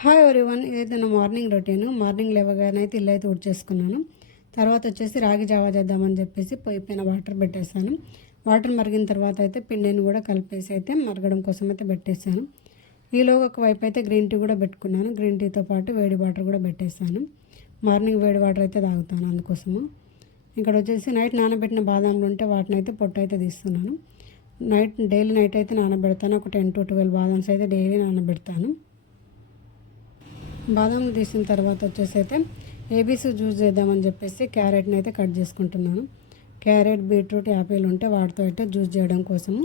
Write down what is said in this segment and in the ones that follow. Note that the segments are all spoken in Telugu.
హాయ్ ఎవరీవన్, ఇదైతే నా మార్నింగ్ రొటీన్. మార్నింగ్ లేవగానే అయితే ఇల్లు అయితే ఊడ్చేసుకున్నాను. తర్వాత వచ్చేసి రాగి జావా చేద్దామని చెప్పేసి పొయ్యి పైన వాటర్ పెట్టేశాను. వాటర్ మరిగిన తర్వాత అయితే పిండిని కూడా కలిపేసి అయితే మరగడం కోసం అయితే పెట్టేశాను. ఈలోగా ఒకవైపు అయితే గ్రీన్ టీ కూడా పెట్టుకున్నాను. గ్రీన్ టీతో పాటు వేడి వాటర్ కూడా పెట్టేశాను. మార్నింగ్ వేడి వాటర్ అయితే తాగుతాను అందుకోసము. ఇక్కడ వచ్చేసి నైట్ నానబెట్టిన బాదాంలు ఉంటే వాటిని అయితే పొట్టు అయితే తీస్తున్నాను. డైలీ నైట్ అయితే నానబెడతాను. ఒక 10 to 12 బాదామ్స్ అయితే డైలీ నానబెడతాను. బాదాంలు తీసిన తర్వాత వచ్చేసి అయితే ఏబీసీ జ్యూస్ చేద్దామని చెప్పేసి క్యారెట్ని అయితే కట్ చేసుకుంటున్నాను. క్యారెట్, బీట్రూట్, యాపిల్ ఉంటే వాటితో అయితే జ్యూస్ చేయడం కోసము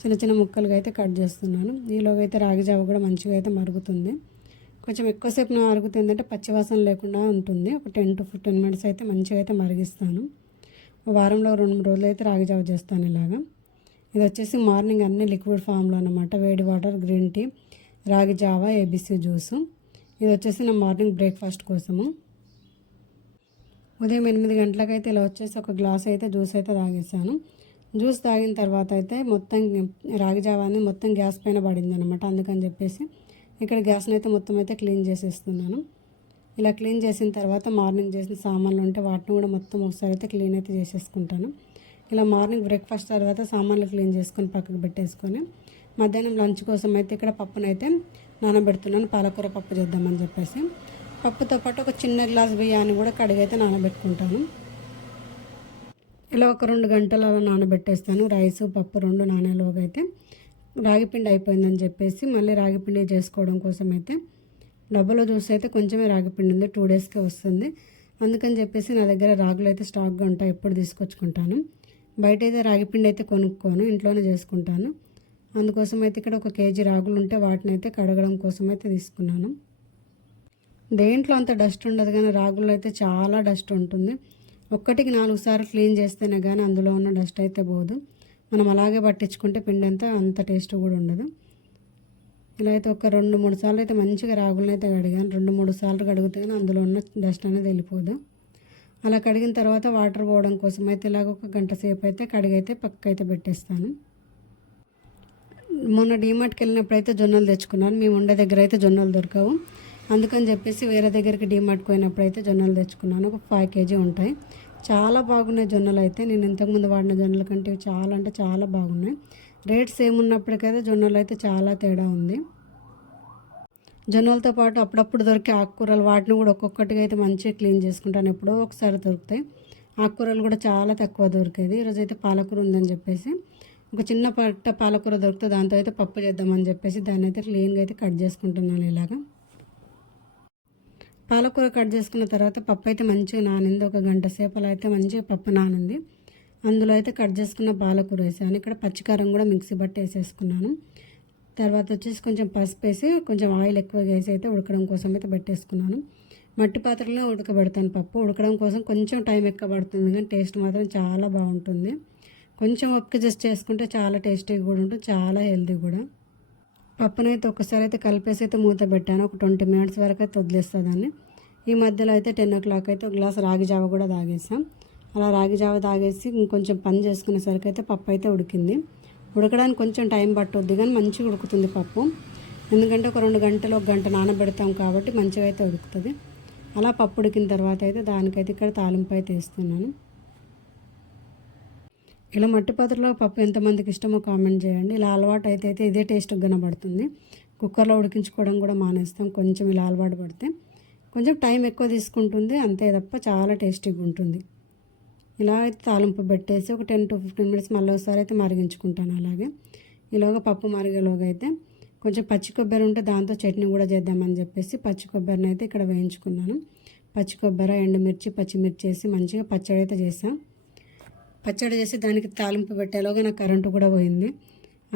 చిన్న చిన్న ముక్కలుగా అయితే కట్ చేస్తున్నాను. ఈలోగా అయితే రాగి జావ కూడా మంచిగా అయితే మరుగుతుంది. కొంచెం ఎక్కువసేపు మరుగుతుంది అంటే పచ్చివాసన లేకుండా ఉంటుంది. ఒక 10 to 15 minutes అయితే మంచిగా అయితే మరిగిస్తాను. వారంలో 2-3 రోజులు అయితే రాగి జావ చేస్తాను ఇలాగా. ఇది వచ్చేసి మార్నింగ్ అన్ని లిక్విడ్ ఫామ్లో అన్నమాట. వేడి వాటర్, గ్రీన్ టీ, రాగి జావ, ఏబీసీ జ్యూసు. ఇది వచ్చేసి నా మార్నింగ్ బ్రేక్ఫాస్ట్ కోసము. ఉదయం 8 గంటలకైతే ఇలా వచ్చేసి ఒక గ్లాస్ అయితే జ్యూస్ అయితే తాగేసాను. జ్యూస్ తాగిన తర్వాత అయితే మొత్తం రాగి జావాని మొత్తం గ్యాస్ పైన పడింది అనమాట. అందుకని చెప్పేసి ఇక్కడ గ్యాస్ని అయితే మొత్తం అయితే క్లీన్ చేసేస్తున్నాను. ఇలా క్లీన్ చేసిన తర్వాత మార్నింగ్ చేసిన సామాన్లు ఉంటే వాటిని కూడా మొత్తం ఒకసారి అయితే క్లీన్ అయితే చేసేసుకుంటాను. ఇలా మార్నింగ్ బ్రేక్ఫాస్ట్ తర్వాత సామాన్లు క్లీన్ చేసుకొని పక్కకు పెట్టేసుకొని మధ్యాహ్నం లంచ్ కోసం అయితే ఇక్కడ పప్పునైతే నానబెడుతున్నాను. పాలకూర పప్పు చేద్దామని చెప్పేసి పప్పుతో పాటు ఒక చిన్న గ్లాస్ బియ్యాన్ని కూడా కడిగైతే నానబెట్టుకుంటాను. ఇలా ఒక 2 గంటలు అలా నానబెట్టేస్తాను. రైసు, పప్పు 2 నానేలోగా అయితే రాగిపిండి అయిపోయిందని చెప్పేసి మళ్ళీ రాగిపిండి చేసుకోవడం కోసం అయితే డబ్బాలో చూసి అయితే కొంచెమే రాగిపిండి ఉంది. 2 daysకే వస్తుంది. అందుకని చెప్పేసి నా దగ్గర రాగులు అయితే స్టాక్గా ఉంటాయి, ఎప్పుడు తీసుకొచ్చుకుంటాను. బయట అయితే రాగిపిండి అయితే కొనుక్కోను, ఇంట్లోనే చేసుకుంటాను. అందుకోసం అయితే ఇక్కడ 1 kg రాగులు ఉంటే వాటిని అయితే కడగడం కోసం అయితే తీసుకున్నాను. దేంట్లో అంత డస్ట్ ఉండదు కానీ రాగుల్లో అయితే చాలా డస్ట్ ఉంటుంది. ఒక్కటికి 4 సార్లు క్లీన్ చేస్తేనే కానీ అందులో ఉన్న డస్ట్ అయితే పోదు. మనం అలాగే పట్టించుకుంటే పిండి అంత టేస్ట్ కూడా ఉండదు. ఇలా అయితే ఒక 2-3 సార్లు అయితే మంచిగా రాగులను అయితే కడిగాను. 2-3 సార్లు కడిగితే కానీ అందులో ఉన్న డస్ట్ అనేది వెళ్ళిపోదు. అలా కడిగిన తర్వాత వాటర్ పోవడం కోసం అయితే ఇలాగ 1 గంట సేపు అయితే కడిగైతే పక్కకైతే పెట్టేస్తాను. మొన్న డీమార్ట్కి వెళ్ళినప్పుడు అయితే జొన్నలు తెచ్చుకున్నాను. మేము ఉండే దగ్గర అయితే జొన్నలు దొరకవు. అందుకని చెప్పేసి వేరే దగ్గరికి డీమార్ట్కి పోయినప్పుడు అయితే జొన్నలు తెచ్చుకున్నాను. ఒక 5 kg ఉంటాయి. చాలా బాగున్నాయి జొన్నలు అయితే. నేను ఇంతకుముందు వాడిన జొన్నల కంటే చాలా అంటే చాలా బాగున్నాయి. రేట్ సేమ్ ఉన్నప్పటికైతే జొన్నలు అయితే చాలా తేడా ఉంది. జొన్నలతో పాటు అప్పుడప్పుడు దొరికే ఆకుకూరలు వాటిని కూడా ఒక్కొక్కటిగా అయితే మంచిగా క్లీన్ చేసుకుంటాను. ఎప్పుడో ఒకసారి దొరుకుతాయి. ఆకుకూరలు కూడా చాలా తక్కువ దొరికేది. ఈరోజు అయితే పాలకూర ఉందని చెప్పేసి ఒక చిన్న పట్ట పాలకూర దొరికితే దాంతో అయితే పప్పు చేద్దామని చెప్పేసి దాన్ని అయితే క్లీన్గా అయితే కట్ చేసుకుంటున్నాను. ఇలాగా పాలకూర కట్ చేసుకున్న తర్వాత పప్పు అయితే మంచిగా నానింది. 1 గంట సేపు అలా అయితే మంచిగా పప్పు నానింది. అందులో అయితే కట్ చేసుకున్న పాలకూర వేసాను. ఇక్కడ పచ్చికారం కూడా మిక్సీ బట్టి వేసేసుకున్నాను. తర్వాత వచ్చేసి కొంచెం పసుపు వేసి కొంచెం ఆయిల్ ఎక్కువగా వేసి అయితే ఉడకడం కోసం అయితే పెట్టేసుకున్నాను. మట్టి పాత్రలో ఉడకబెడతాను పప్పు. ఉడకడం కోసం కొంచెం టైం ఎక్కువ పడుతుంది కానీ టేస్ట్ మాత్రం చాలా బాగుంటుంది. కొంచెం ఓపిక జస్ట్ చేసుకుంటే చాలా టేస్టీగా కూడా ఉంటుంది, చాలా హెల్తీ కూడా. పప్పునైతే ఒకసారి అయితే కలిపేసి అయితే మూత పెట్టాను. ఒక 20 minutes వరకు అయితే వదిలేస్తుందని. ఈ మధ్యలో అయితే 10 o'clock అయితే ఒక గ్లాస్ రాగి జావ కూడా తాగేసాం. అలా రాగి జావ తాగేసి ఇంకొంచెం పని చేసుకునేసరికి అయితే పప్పు అయితే ఉడికింది. ఉడకడానికి కొంచెం టైం పట్టుద్ది కానీ మంచిగా ఉడుకుతుంది పప్పు. ఎందుకంటే ఒక 2 గంటలు 1 గంట నానబెడతాం కాబట్టి మంచిగా అయితే ఉడుకుతుంది. అలా పప్పు ఉడికిన తర్వాత అయితే దానికైతే ఇక్కడ తాలింపు అయితే వేస్తున్నాను. ఇలా మట్టి పాత్రలో పప్పు ఎంతమందికి ఇష్టమో కామెంట్ చేయండి. ఇలా అలవాటు అయితే ఇదే టేస్ట్ కనబడుతుంది. కుక్కర్లో ఉడికించుకోవడం కూడా మానేస్తాం. కొంచెం ఇలా అలవాటు పడితే కొంచెం టైం ఎక్కువ తీసుకుంటుంది అంతే తప్ప చాలా టేస్టీగా ఉంటుంది. ఇలా అయితే తాలింపు పెట్టేసి ఒక 10 to 15 minutes మళ్ళీ ఒకసారి అయితే మరిగించుకుంటాను. అలాగే ఇలాగా పప్పు మరిగేలోగా అయితే కొంచెం పచ్చి కొబ్బరి ఉంటే దాంతో చట్నీ కూడా చేద్దామని చెప్పేసి పచ్చి కొబ్బరిని అయితే ఇక్కడ వేయించుకున్నాను. పచ్చి కొబ్బరి, ఎండుమిర్చి, పచ్చిమిర్చి వేసి మంచిగా పచ్చడి అయితే చేసాం. పచ్చడి చేసి దానికి తాలింపు పెట్టేలోగా నాకు కరెంటు కూడా పోయింది.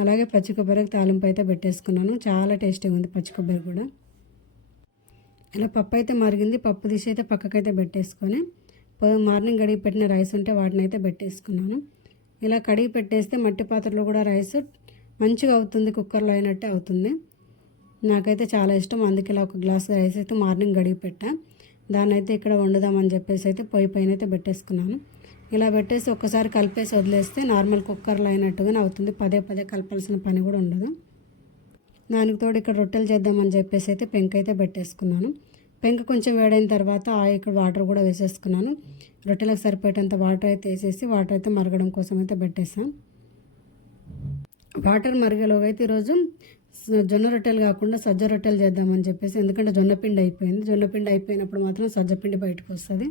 అలాగే పచ్చి కొబ్బరికి తాలింపు అయితే పెట్టేసుకున్నాను. చాలా టేస్టీగా ఉంది పచ్చి కొబ్బరి కూడా. ఇలా పప్పు అయితే మరిగింది. పప్పు తీసి అయితే పక్కకైతే పెట్టేసుకొని మార్నింగ్ కడిగి పెట్టిన రైస్ ఉంటే వాటిని అయితే పెట్టేసుకున్నాను. ఇలా కడిగి పెట్టేస్తే మట్టి పాత్రలో కూడా రైస్ మంచిగా అవుతుంది, కుక్కర్లో అయినట్టే అవుతుంది. నాకైతే చాలా ఇష్టం. అందుకే ఇలా 1 గ్లాస్ రైస్ అయితే మార్నింగ్ కడిగి పెట్టా. దాన్ని అయితే ఇక్కడ వండుదామని చెప్పేసి అయితే పొయ్యి పైన అయితే పెట్టేసుకున్నాను. ఇలా పెట్టేసి ఒక్కసారి కలిపేసి వదిలేస్తే నార్మల్ కుక్కర్లో అయినట్టుగానే అవుతుంది. పదే కలపాల్సిన పని కూడా ఉండదు. దానికి తోడు ఇక్కడ రొట్టెలు చేద్దామని చెప్పేసి అయితే పెంక అయితే పెట్టేసుకున్నాను. పెంక కొంచెం వేడైన తర్వాత ఇక్కడ వాటర్ కూడా వేసేసుకున్నాను. రొట్టెలకు సరిపోయేంత వాటర్ అయితే వేసేసి వాటర్ అయితే మరగడం కోసం అయితే పెట్టేసాను. వాటర్ మరిగేలోగా అయితే ఈరోజు జొన్న రొట్టెలు కాకుండా సజ్జ రొట్టెలు చేద్దామని చెప్పేసి, ఎందుకంటే జొన్నపిండి అయిపోయింది. జొన్నపిండి అయిపోయినప్పుడు మాత్రం సజ్జపిండి బయటకు వస్తుంది.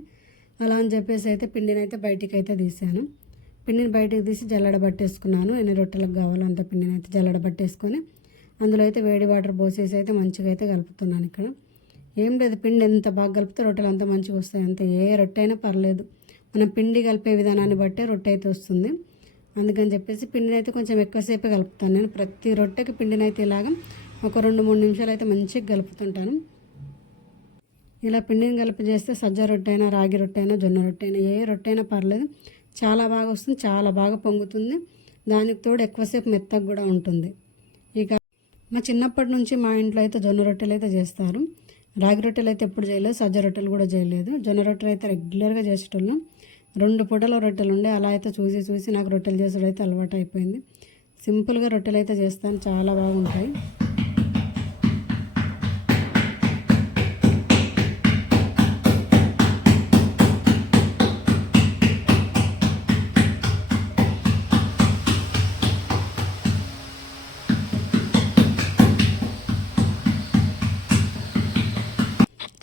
అలా అని చెప్పేసి అయితే పిండిని అయితే బయటికి అయితే తీసాను. పిండిని బయటికి తీసి జల్లడబట్టేసుకున్నాను. ఎన్ని రొట్టెలకు కావాలో అంత పిండిని అయితే జల్లడబట్టేసుకొని అందులో అయితే వేడి వాటర్ పోసేసి అయితే మంచిగా అయితే కలుపుతున్నాను. ఇక్కడ ఏం లేదు, పిండి ఎంత బాగా కలిపితే రొట్టెలు అంత మంచిగా వస్తాయి. అంతే, ఏ రొట్టె అయినా పర్లేదు, మనం పిండి కలిపే విధానాన్ని బట్టే రొట్టె అయితే వస్తుంది. అందుకని చెప్పేసి పిండిని అయితే కొంచెం ఎక్కువసేపే కలుపుతాను నేను. ప్రతి రొట్టెకి పిండిని అయితే ఇలాగ ఒక 2-3 నిమిషాలు అయితే మంచిగా కలుపుతుంటాను. ఇలా పిండిని కలిపి చేస్తే సజ్జ రొట్టె అయినా, రాగి రొట్టె అయినా, జొన్న రొట్టె అయినా, ఏ రొట్టె అయినా పర్లేదు, చాలా బాగా వస్తుంది, చాలా బాగా పొంగుతుంది. దానికి తోడు ఎక్కువసేపు మెత్తగా కూడా ఉంటుంది. ఇక మా చిన్నప్పటి నుంచి మా ఇంట్లో అయితే జొన్న రొట్టెలు అయితే చేస్తారు. రాగి రొట్టెలు అయితే ఎప్పుడు చేయలేదు, సజ్జ రొట్టెలు కూడా చేయలేదు. జొన్న రొట్టెలు అయితే రెగ్యులర్గా చేసేటోళ్ళం. 2 పూటల రొట్టెలు ఉండే, అలా అయితే చూసి నాకు రొట్టెలు చేసుడు అయితే అలవాటు అయిపోయింది. సింపుల్గా రొట్టెలు అయితే చేస్తాను, చాలా బాగుంటాయి.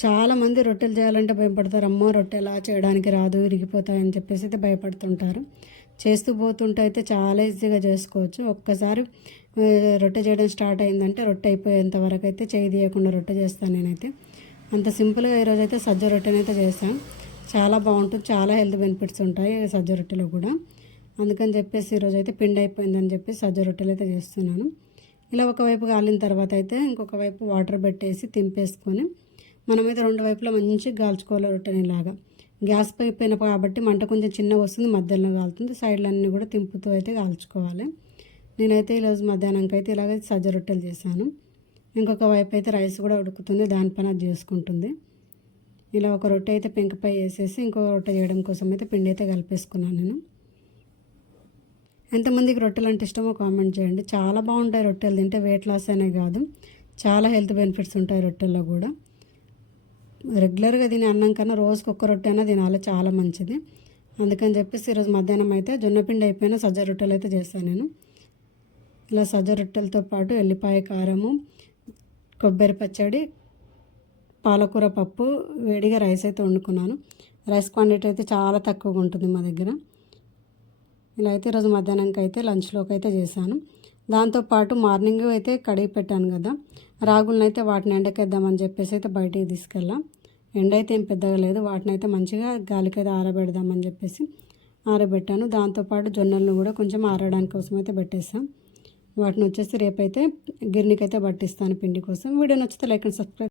చాలామంది రొట్టెలు చేయాలంటే భయపడతారు. అమ్మో రొట్టె ఎలా చేయడానికి రాదు, ఇరిగిపోతాయని చెప్పేసి అయితే భయపడుతుంటారు. చేస్తూ పోతుంటే అయితే చాలా ఈజీగా చేసుకోవచ్చు. ఒక్కసారి రొట్టె చేయడం స్టార్ట్ అయిందంటే రొట్టె అయిపోయేంత వరకు అయితే చేయి తీయకుండా రొట్టె చేస్తాను నేనైతే. అంత సింపుల్గా ఈరోజు అయితే సజ్జ రొట్టెనైతే చేస్తాను. చాలా బాగుంటుంది, చాలా హెల్త్ బెనిఫిట్స్ ఉంటాయి సజ్జ రొట్టెలో కూడా. అందుకని చెప్పేసి ఈరోజు అయితే పిండి అయిపోయిందని చెప్పి సజ్జ రొట్టెలు అయితే చేస్తున్నాను. ఇలా ఒకవైపు కాలిన తర్వాత అయితే ఇంకొక వైపు వాటర్ పెట్టేసి తింపేసుకొని మనమైతే 2 వైపులా మంచిగా కాల్చుకోవాలి రొట్టెని. ఇలాగా గ్యాస్ పైన కాబట్టి మంట కొంచెం చిన్నగా వస్తుంది, మధ్యలో కాలుతుంది. సైడ్లన్నీ కూడా తింపుతూ అయితే కాల్చుకోవాలి. నేనైతే ఈరోజు మధ్యాహ్నంకి అయితే ఇలాగ సజ్జ రొట్టెలు చేశాను. ఇంకొక వైపు అయితే రైస్ కూడా ఉడుకుతుంది, దానిపైన అది చేసుకుంటుంది. ఇలా ఒక రొట్టె అయితే పెంకపై వేసేసి ఇంకొక రొట్టె చేయడం కోసం అయితే పిండి అయితే కలిపేసుకున్నాను నేను. ఎంతమందికి రొట్టెలు అంటే ఇష్టమో కామెంట్ చేయండి. చాలా బాగుంటాయి రొట్టెలు తింటే, వెయిట్ లాస్ అనే కాదు, చాలా హెల్త్ బెనిఫిట్స్ ఉంటాయి రొట్టెల్లో కూడా. రెగ్యులర్గా తినే అన్నం కన్నా రోజుకి ఒక్క రొట్టె అయినా తినాలి, చాలా మంచిది. అందుకని చెప్పేసి ఈరోజు మధ్యాహ్నం అయితే జొన్నపిండి అయిపోయిన సజ్జ రొట్టెలు అయితే చేస్తాను నేను. ఇలా సజ్జ రొట్టెలతో పాటు ఎల్లిపాయ కారము, కొబ్బరి పచ్చడి, పాలకూర పప్పు, వేడిగా రైస్ అయితే వండుకున్నాను. రైస్ క్వాంటిటీ అయితే చాలా తక్కువగా ఉంటుంది మా దగ్గర. ఇలా అయితే ఈరోజు మధ్యాహ్నంకి అయితే లంచ్లోకి అయితే చేశాను. దాంతోపాటు మార్నింగ్ అయితే కడిగి పెట్టాను కదా రాగులను, అయితే వాటిని ఎండకేద్దామని చెప్పేసి అయితే బయటికి తీసుకెళ్ళాం. ఎండ అయితే ఏం పెద్దగా లేదు, వాటిని అయితే మంచిగా గాలికైతే ఆరబెడదామని చెప్పేసి ఆరబెట్టాను. దాంతోపాటు జొన్నలను కూడా కొంచెం ఆరడానికి కోసం అయితే పెట్టేసాం. వాటిని వచ్చేసి రేపైతే గిర్నీకి అయితే పట్టిస్తాను పిండి కోసం. వీడియో నచ్చితే లైక్ అండ్ సబ్స్క్రైబ్.